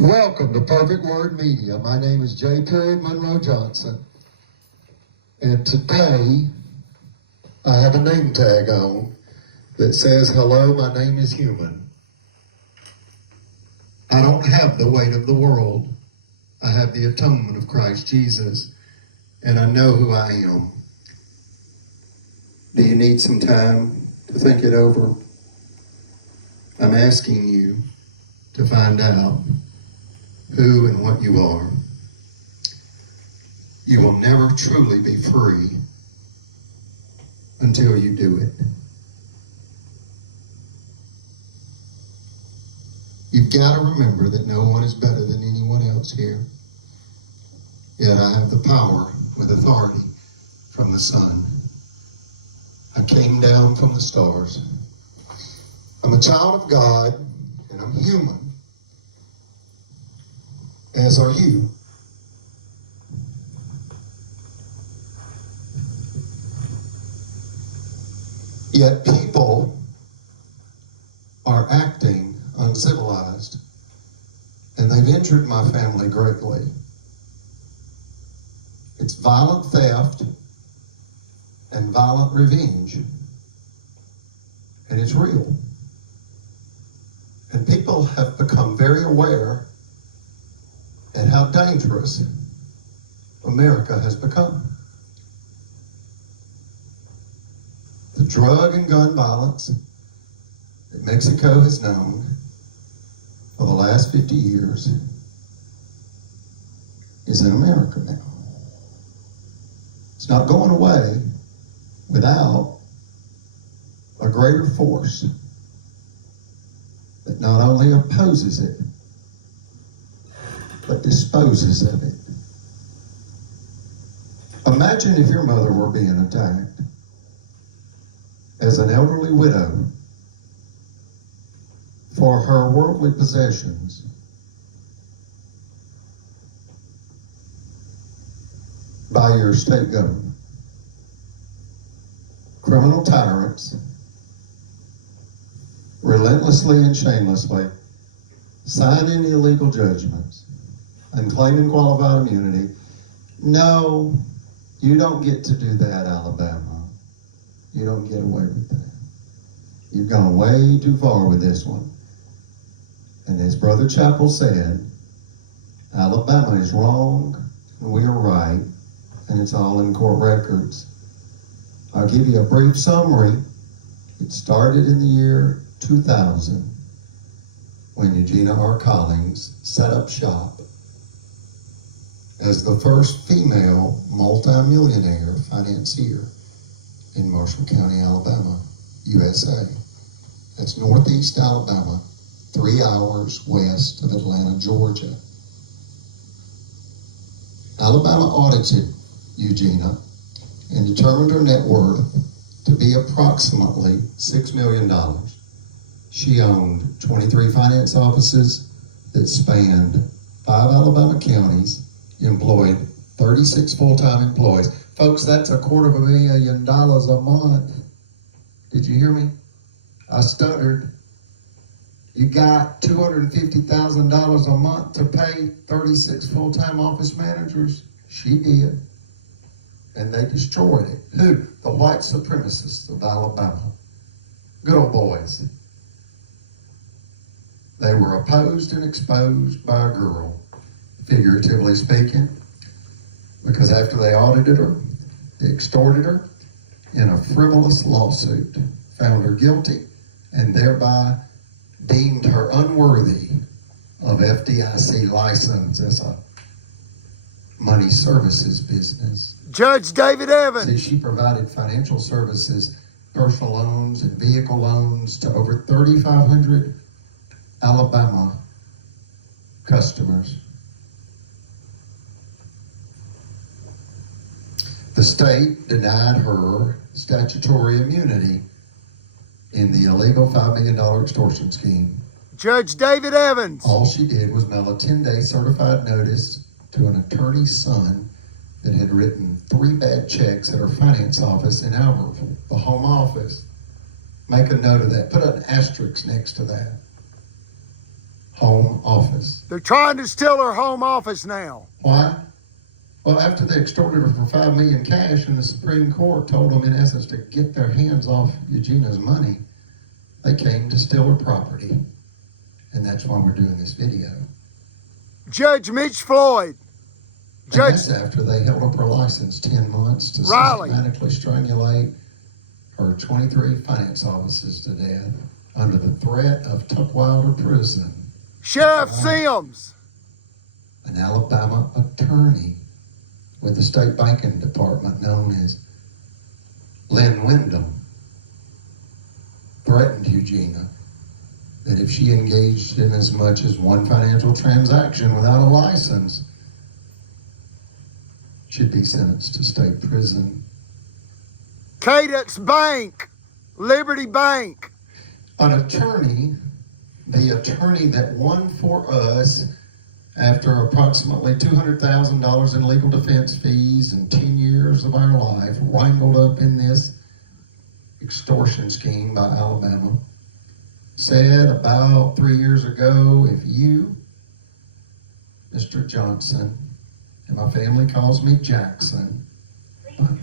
Welcome to Perfect Word Media. My name is J. Monroe Johnson. And today, I have a name tag on that says, "Hello, my name is human." I don't have the weight of the world. I have the atonement of Christ Jesus, and I know who I am. Do you need some time to think it over? I'm asking you to find out who and what you are. You will never truly be free until you do it. You've got to remember that no one is better than anyone else here. Yet I have the power with authority from the Son. I came down from the stars. I'm a child of God, and I'm human, as are you. Yet people are acting uncivilized, and they've injured my family greatly. It's violent theft and violent revenge, and it's real. And people have become very aware at how dangerous America has become. The drug and gun violence that Mexico has known for the last 50 years is in America now. It's not going away without a greater force that not only opposes it, but disposes of it. Imagine if your mother were being attacked as an elderly widow for her worldly possessions. By your state government. Criminal tyrants, relentlessly and shamelessly, signing illegal judgments and claiming qualified immunity. No, you don't get to do that, Alabama. You don't get away with that. You've gone way too far with this one. And as Brother Chappell said, Alabama is wrong and we are right, and it's all in court records. I'll give you a brief summary. It started in the year 2000 when Eugenia R. Collins set up shop as the first female multimillionaire financier in Marshall County, Alabama, USA. That's northeast Alabama, 3 hours west of Atlanta, Georgia. Alabama audited Eugenia and determined her net worth to be approximately $6 million. She owned 23 finance offices that spanned 5 Alabama counties, employed 36 full-time employees. Folks, that's $250,000 a month. Did you hear me? I stuttered. You got $250,000 a month to pay 36 full-time office managers? She did. And they destroyed it. Who? The white supremacists of Alabama. Good old boys. They were opposed and exposed by a girl, figuratively speaking, because after they audited her, they extorted her in a frivolous lawsuit, found her guilty, and thereby deemed her unworthy of FDIC license as a money services business. Judge David Evans. See, she provided financial services, personal loans and vehicle loans to over 3,500 Alabama customers. The state denied her statutory immunity in the illegal $5 million extortion scheme. Judge David Evans. All she did was mail a 10-day certified notice to an attorney's son that had written 3 bad checks at her finance office in Albertville, the home office. Make a note of that. Put an asterisk next to that. home office. They're trying to steal her home office now. Why? Well, after they extorted her for $5 million cash and the Supreme Court told them, in essence, to get their hands off Eugenia's money, they came to steal her property. And that's why we're doing this video. Judge Mitch Floyd. And that's after they held up her license 10 months to systematically strangulate her 23 finance officers to death under the threat of Tuckwilder Prison. Sheriff Sims, an Alabama attorney with the state banking department known as Lynn Wyndham, threatened Eugenia that if she engaged in as much as one financial transaction without a license, she'd be sentenced to state prison. Cadence Bank, Liberty Bank. An attorney, the attorney that won for us after approximately $200,000 in legal defense fees and 10 years of our life, wrangled up in this extortion scheme by Alabama, said about 3 years ago, if you, Mr. Johnson, and my family calls me Jackson,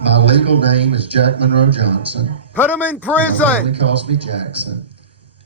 my legal name is Jack Monroe Johnson. Put him in prison. My family calls me Jackson.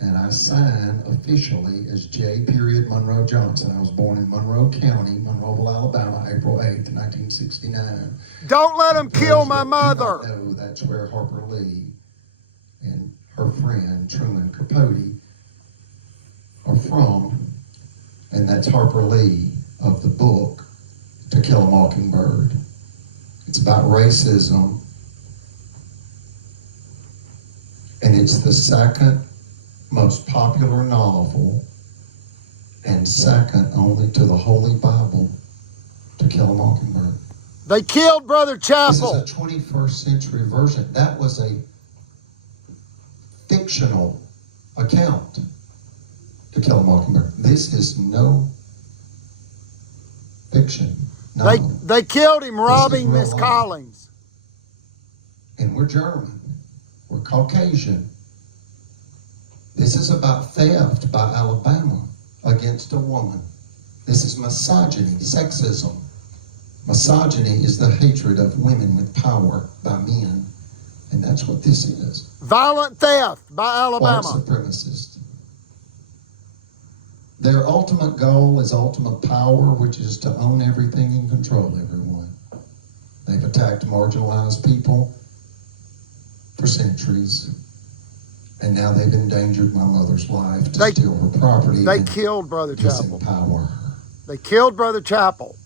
And I sign officially as J. Monroe Johnson. I was born in Monroe County, Monroeville, Alabama, April 8th, 1969. Don't let them kill my mother. No, that's where Harper Lee and her friend Truman Capote are from. And that's Harper Lee of the book To Kill a Mockingbird. It's about racism. And it's the second most popular novel and second only to the Holy Bible, To Kill a Mockingbird. They killed Brother Chapel. This is a 21st century version. That was a fictional account, To Kill a Mockingbird. This is no fiction. No. They killed him robbing Miss Collins. And we're German. We're Caucasian. This is about theft by Alabama against a woman. This is misogyny, sexism. Misogyny is the hatred of women with power by men. And that's what this is. Violent theft by Alabama. White supremacists. Their ultimate goal is ultimate power, which is to own everything and control everyone. They've attacked marginalized people for centuries. And now they've endangered my mother's life to steal her property. They killed Brother Chapel. Disempower her. They killed Brother Chapel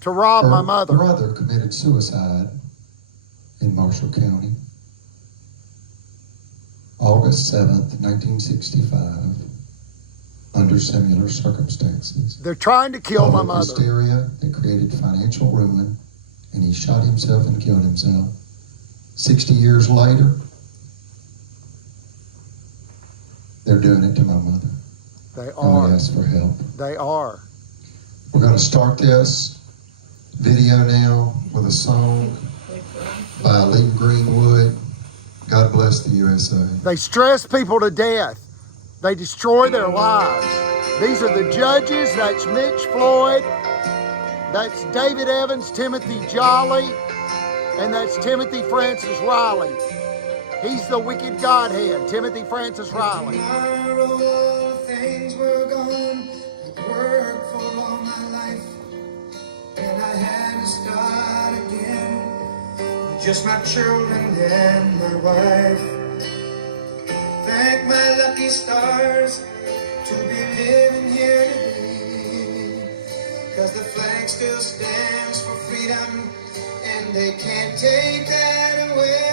to rob my mother. Her brother committed suicide in Marshall County, August 7th, 1965, under similar circumstances. They're trying to kill my mother. Hysteria that created financial ruin, and he shot himself and killed himself. 60 years later, they're doing it to my mother. They are. And we ask for help. They are. We're going to start this video now with a song by Lee Greenwood. God bless the USA. They stress people to death. They destroy their lives. These are the judges. That's Mitch Floyd. That's David Evans, Timothy Jolly, and that's Timothy Francis Riley. He's the wicked Godhead, Timothy Francis Riley. Tomorrow things were gone. I'd worked for all my life, and I had to start again. Just my children and my wife. Thank my lucky stars to be living here today. 'Cause the flag still stands for freedom, and they can't take that away.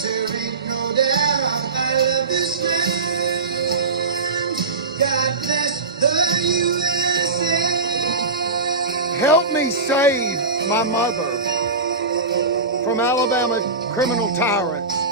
There ain't no doubt I love this land. God bless the USA. Help me save my mother from Alabama criminal tyrants.